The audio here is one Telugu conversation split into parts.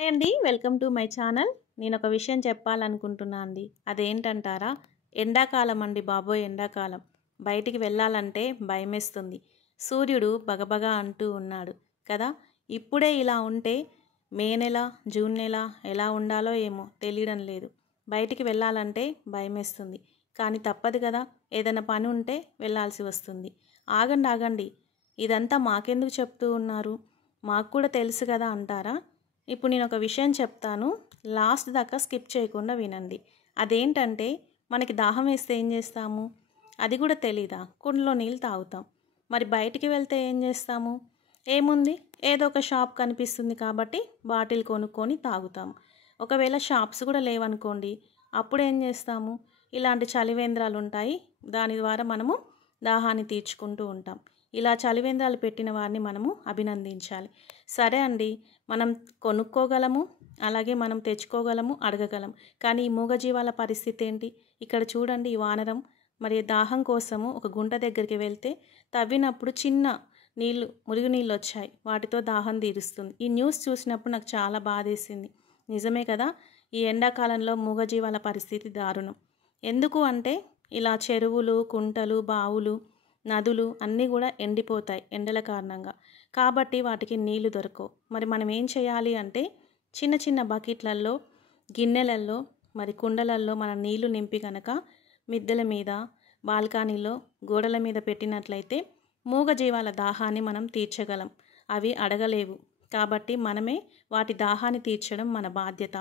హాయ్ అండి, వెల్కమ్ టు మై ఛానల్. నేను ఒక విషయం చెప్పాలనుకుంటున్నా అండి. అదేంటంటారా? ఎండాకాలం అండి బాబోయ్, ఎండాకాలం. బయటికి వెళ్ళాలంటే భయమేస్తుంది. సూర్యుడు బగబగా అంటూ ఉన్నాడు కదా. ఇప్పుడే ఇలా ఉంటే మే నెల, జూన్ నెల ఎలా ఉండాలో ఏమో తెలియడం లేదు. బయటికి వెళ్ళాలంటే భయమేస్తుంది. కానీ తప్పదు కదా, ఏదైనా పని ఉంటే వెళ్ళాల్సి వస్తుంది. ఆగండి ఆగండి, ఇదంతా మాకెందుకు చెప్తూ ఉన్నారు, మాకు కూడా తెలుసు కదా అంటారా? ఇప్పుడు నేను ఒక విషయం చెప్తాను, లాస్ట్ దాకా స్కిప్ చేయకుండా వినండి. అదేంటంటే, మనకి దాహం వేస్తే ఏం చేస్తాము? అది కూడా తెలీదా? కుండలో నీళ్ళు తాగుతాం. మరి బయటికి వెళ్తే ఏం చేస్తాము? ఏముంది, ఏదో ఒక షాప్ కనిపిస్తుంది కాబట్టి బాటిల్ కొనుక్కొని తాగుతాము. ఒకవేళ షాప్స్ కూడా లేవనుకోండి, అప్పుడు ఏం చేస్తాము? ఇలాంటి చలివేంద్రాలు ఉంటాయి, దాని ద్వారా మనము దాహాన్ని తీర్చుకుంటూ ఉంటాం. ఇలా చలివేంద్రాలు పెట్టిన వారిని మనము అభినందించాలి. సరే అండి, మనం కొనుక్కోగలము, అలాగే మనం తెచ్చుకోగలము, అడగగలం. కానీ ఈ మూగజీవాల పరిస్థితి ఏంటి? ఇక్కడ చూడండి, ఈ వానరం మరి దాహం కోసము ఒక గుంట దగ్గరికి వెళ్తే తవ్వినప్పుడు చిన్న నీళ్లు, మురుగునీళ్ళు వచ్చాయి. వాటితో దాహం తీరుస్తుంది. ఈ న్యూస్ చూసినప్పుడు నాకు చాలా బాధేసింది. నిజమే కదా, ఈ ఎండాకాలంలో మూగజీవాల పరిస్థితి దారుణం. ఎందుకు అంటే, ఇలా చెరువులు, కుంటలు, బావులు, నదులు అన్నీ కూడా ఎండిపోతాయి ఎండల కారణంగా. కాబట్టి వాటికి నీళ్లు దొరకవు. మరి మనం ఏం చేయాలి అంటే, చిన్న చిన్న బకెట్లల్లో, గిన్నెలల్లో, మరి కుండలల్లో మనం నీళ్లు నింపి కనుక మిద్దెల మీద, బాల్కనీలో, గోడల మీద పెట్టినట్లయితే మూగజీవాల దాహాన్ని మనం తీర్చగలం. అవి అడగలేవు కాబట్టి మనమే వాటి దాహాన్ని తీర్చడం మన బాధ్యత.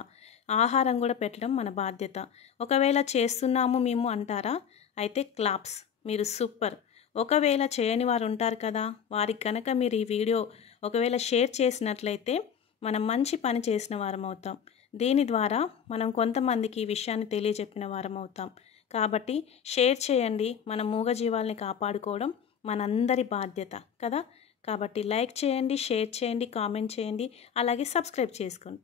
ఆహారం కూడా పెట్టడం మన బాధ్యత. ఒకవేళ చేస్తున్నాము మేము అంటారా? అయితే క్లాప్స్, మీరు సూపర్. ఒకవేళ చేయని వారు ఉంటారు కదా, వారికి కనుక మీరు ఈ వీడియో ఒకవేళ షేర్ చేసినట్లయితే మనం మంచి పని చేసిన వారం అవుతాం. దీని ద్వారా మనం కొంతమందికి ఈ విషయాన్ని తెలియజెప్పిన వారం అవుతాం. కాబట్టి షేర్ చేయండి. మన మూగజీవాల్ని కాపాడుకోవడం మనందరి బాధ్యత కదా. కాబట్టి లైక్ చేయండి, షేర్ చేయండి, కామెంట్ చేయండి, అలాగే సబ్స్క్రైబ్ చేసుకోండి.